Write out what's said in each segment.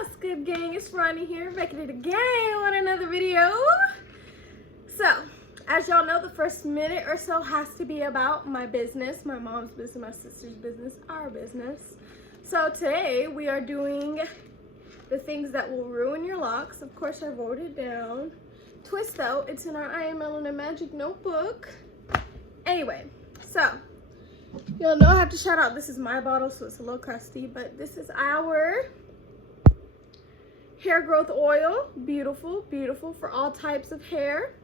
What's good, gang? It's Ronnie here, back at it again with another video. So, as y'all know, the first minute or so has to be about my business, my mom's business, my sister's business, our business. So today we are doing the things that will ruin your locks. Of course, I wrote it down. Twist though, it's in our I Am Melanin Magic notebook. Anyway, so y'all know I have to shout out, this is my bottle, so it's a little crusty, but this is our hair growth oil. Beautiful, beautiful for all types of hair,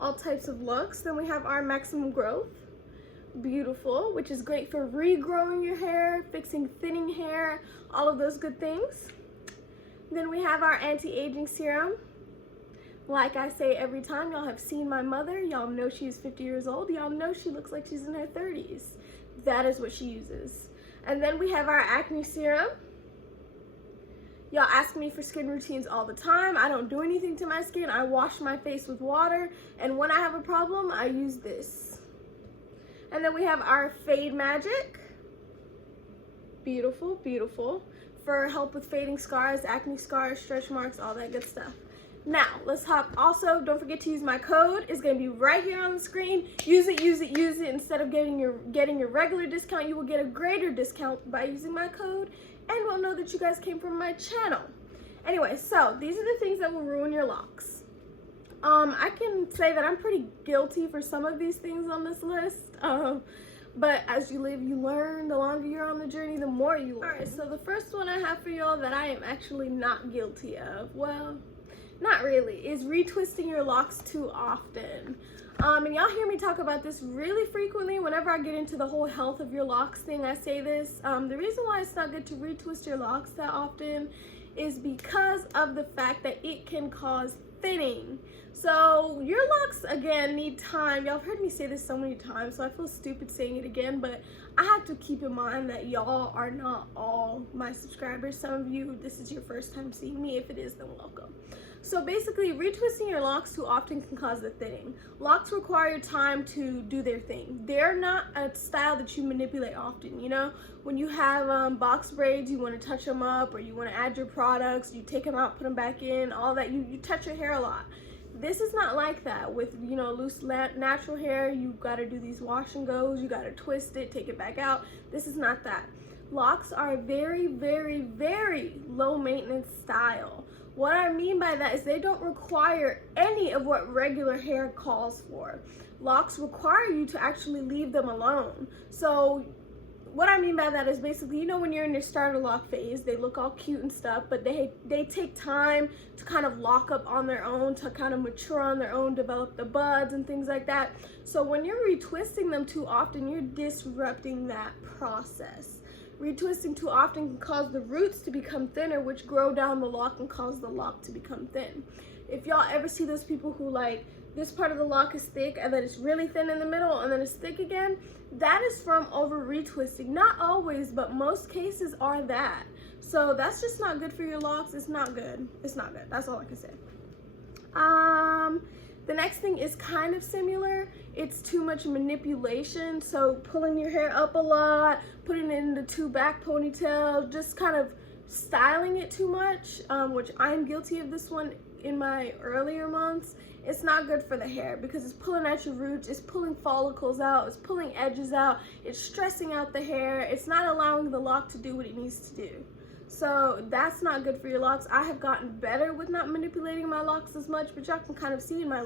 all types of looks. Then we have our maximum growth. Beautiful, which is great for regrowing your hair, fixing thinning hair, all of those good things. Then we have our anti-aging serum. Like I say every time, y'all have seen my mother, y'all know she's 50 years old, y'all know she looks like she's in her 30s. That is what she uses. And then we have our acne serum. Y'all ask me for skin routines all the time. I don't do anything to my skin. I wash my face with water, and when I have a problem, I use this. And then we have our Fade Magic. Beautiful, beautiful. For help with fading scars, acne scars, stretch marks, all that good stuff. Now, let's hop. Also, don't forget to use my code. It's going to be right here on the screen. Use it, use it, use it. Instead of getting your regular discount, you will get a greater discount by using my code, and we'll know that you guys came from my channel. Anyway, so these are the things that will ruin your locks. I can say that I'm pretty guilty for some of these things on this list. But as you live, you learn. The longer you're on the journey, the more you learn. Alright, so the first one I have for y'all that I am actually not guilty of, well, not really, is retwisting your locks too often. And y'all hear me talk about this really frequently. Whenever I get into the whole health of your locks thing, I say this. The reason why it's not good to retwist your locks that often is because of the fact that it can cause thinning. So your locks, again, need time. Y'all have heard me say this so many times, so I feel stupid saying it again, but I have to keep in mind that y'all are not all my subscribers. Some of you, this is your first time seeing me. If it is, then welcome. So basically, retwisting your locks too often can cause the thinning. Locks require time to do their thing. They're not a style that you manipulate often, you know? When you have box braids, you want to touch them up, or you want to add your products, you take them out, put them back in, all that. You touch your hair a lot. This is not like that. With, you know, loose natural hair, you got to do these wash and goes, you got to twist it, take it back out. This is not that. Locks are a very, very, very low maintenance style. What I mean by that is they don't require any of what regular hair calls for. Locks require you to actually leave them alone. So what I mean by that is basically, you know, when you're in your starter lock phase, they look all cute and stuff, but they take time to kind of lock up on their own, to kind of mature on their own, develop the buds and things like that. So when you're retwisting them too often, you're disrupting that process. Retwisting too often can cause the roots to become thinner, which grow down the lock and cause the lock to become thin. If y'all ever see those people who, like, this part of the lock is thick and then it's really thin in the middle and then it's thick again, that is from over retwisting. Not always, but most cases are that. So that's just not good for your locks. It's not good. It's not good. That's all I can say. The next thing is kind of similar. It's too much manipulation. So pulling your hair up a lot, putting it in the two back ponytails, just kind of styling it too much, which I'm guilty of this one in my earlier months. It's not good for the hair because it's pulling at your roots, it's pulling follicles out, it's pulling edges out, it's stressing out the hair, it's not allowing the lock to do what it needs to do. So that's not good for your locks. I have gotten better with not manipulating my locks as much, but y'all can kind of see in my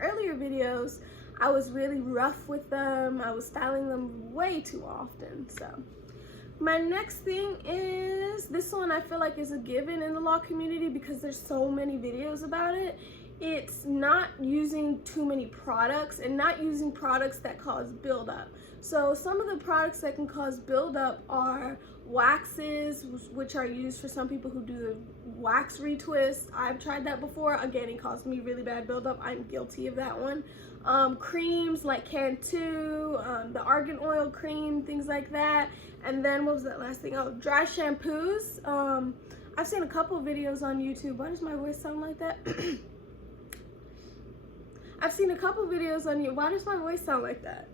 earlier videos, I was really rough with them. I was styling them way too often. So my next thing is, this one I feel like is a given in the lock community because there's so many videos about it. It's not using too many products and not using products that cause buildup. So some of the products that can cause buildup are waxes, which are used for some people who do the wax retwist. I've tried that before. Again, it caused me really bad buildup. I'm guilty of that one. Creams like Cantu, the argan oil cream, things like that. And then what was that last thing? Oh, dry shampoos. I've seen a couple of videos on YouTube. Why does my voice sound like that? I've seen a couple videos on you. Why does my voice sound like that?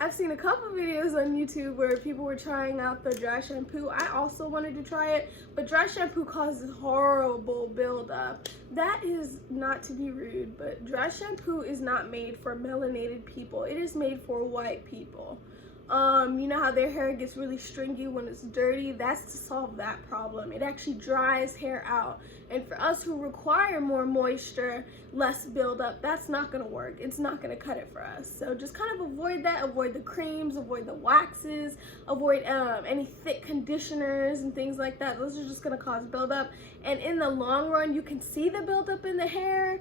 I've seen a couple videos on YouTube where people were trying out the dry shampoo. I also wanted to try it, but dry shampoo causes horrible buildup. That is not to be rude, but dry shampoo is not made for melanated people. It is made for white people. You know how their hair gets really stringy when it's dirty? That's to solve that problem. It actually dries hair out. And for us who require more moisture, less buildup, that's not gonna work. It's not gonna cut it for us. So just kind of avoid that. Avoid the creams, avoid the waxes, avoid any thick conditioners and things like that. Those are just gonna cause buildup. And in the long run, you can see the buildup in the hair.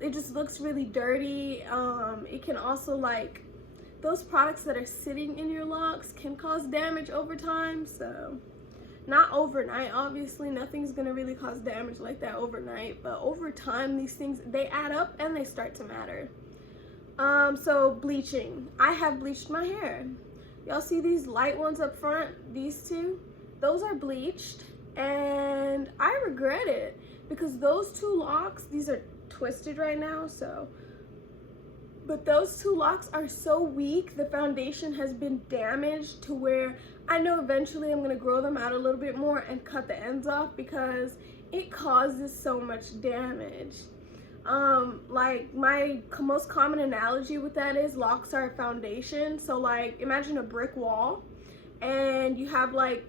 It just looks really dirty. It can also, like, those products that are sitting in your locks can cause damage over time. So not overnight, obviously, nothing's gonna really cause damage like that overnight, but over time these things, they add up and they start to matter. So bleaching. I have bleached my hair. Y'all see these light ones up front, these two? Those are bleached, and I regret it because those two locks, these are twisted right now, but those two locks are so weak, the foundation has been damaged to where I know eventually I'm gonna grow them out a little bit more and cut the ends off because it causes so much damage. Like my most common analogy with that is locks are a foundation. So like imagine a brick wall and you have like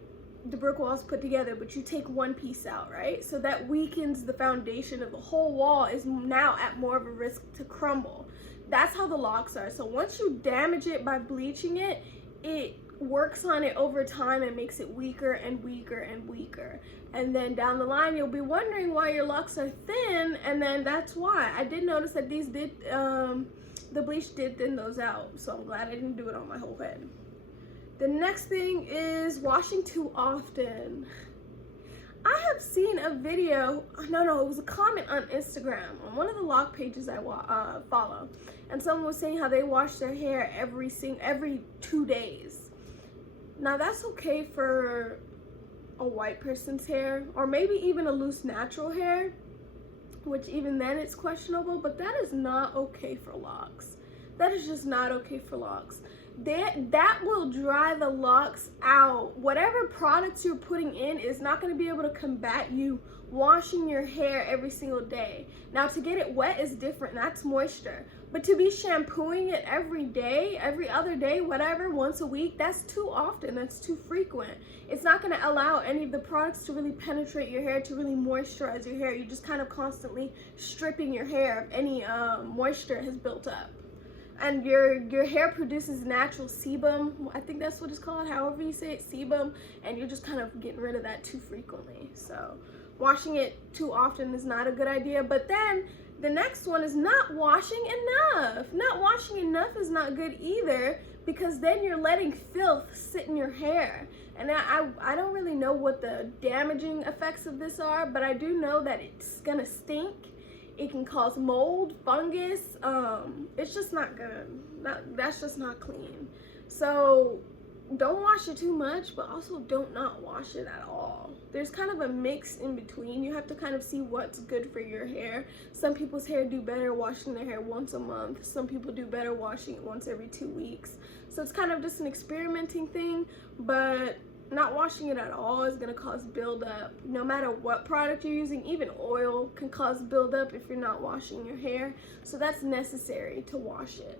the brick walls put together, but you take one piece out, right? So that weakens the foundation of the whole wall, is now at more of a risk to crumble. That's how the locks are. So once you damage it by bleaching it, it works on it over time and makes it weaker and weaker and weaker. And then down the line, you'll be wondering why your locks are thin, and then that's why. I did notice that these did, the bleach did thin those out, so I'm glad I didn't do it on my whole head. The next thing is washing too often. I have seen a video, it was a comment on Instagram on one of the lock pages I follow, and someone was saying how they wash their hair every 2 days. Now that's okay for a white person's hair, or maybe even a loose natural hair, which even then it's questionable, but that is not okay for locks. That is just not okay for locks. That will dry the locks out. Whatever products you're putting in is not going to be able to combat you washing your hair every single day. Now to get it wet is different, that's moisture. But to be shampooing it every day, every other day, whatever, once a week, that's too often, that's too frequent. It's not going to allow any of the products to really penetrate your hair, to really moisturize your hair. You're just kind of constantly stripping your hair of any moisture has built up. And your hair produces natural sebum. I think that's what it's called, however you say it, sebum. And you're just kind of getting rid of that too frequently. So washing it too often is not a good idea. But then the next one is not washing enough. Not washing enough is not good either, because then you're letting filth sit in your hair. And I don't really know what the damaging effects of this are, but I do know that it's gonna stink. It can cause mold, fungus. It's just not good. That's just not clean. So don't wash it too much, but also don't not wash it at all. There's kind of a mix in between. You have to kind of see what's good for your hair. Some people's hair do better washing their hair once a month. Some people do better washing it once every 2 weeks. So it's kind of just an experimenting thing, but not washing it at all is going to cause buildup. No matter what product you're using, even oil can cause buildup if you're not washing your hair. So that's necessary to wash it.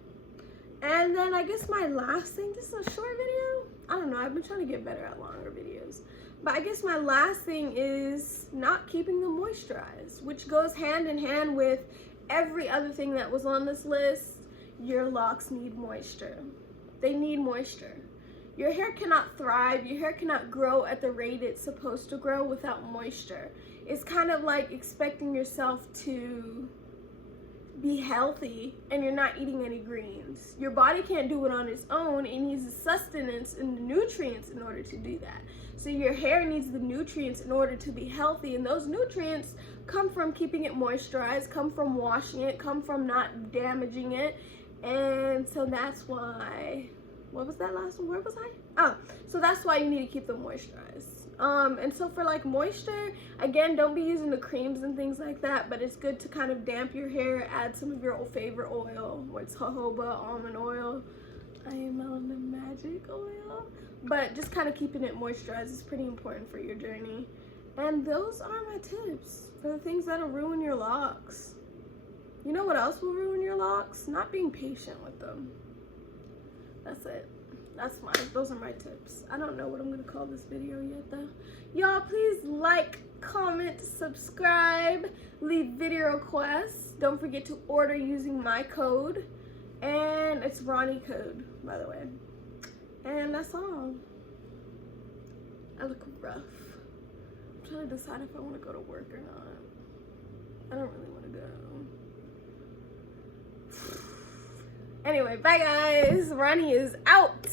And then I guess my last thing, this is a short video. I don't know, I've been trying to get better at longer videos. But I guess my last thing is not keeping them moisturized, which goes hand in hand with every other thing that was on this list. Your locks need moisture. They need moisture. Your hair cannot thrive, your hair cannot grow at the rate it's supposed to grow without moisture. It's kind of like expecting yourself to be healthy and you're not eating any greens. Your body can't do it on its own. It needs the sustenance and the nutrients in order to do that. So your hair needs the nutrients in order to be healthy, and those nutrients come from keeping it moisturized, come from washing it, come from not damaging it. And so that's why, what was that last one? Where was I? Oh, so that's why you need to keep them moisturized. And so for like moisture, again, don't be using the creams and things like that, but it's good to kind of damp your hair, add some of your old favorite oil, what's jojoba, almond oil, I am Melanin Magic oil. But just kind of keeping it moisturized is pretty important for your journey. And those are my tips for the things that'll ruin your locks. You know what else will ruin your locks? Not being patient with them. That's it. That's mine. Those are my tips. I don't know what I'm gonna call this video yet though. Y'all please like, comment, subscribe, leave video requests. Don't forget to order using my code. And it's Ronnie code, by the way. And that's all. I look rough. I'm trying to decide if I want to go to work or not. I don't really want to go. Anyway, bye guys. Ronnie is out.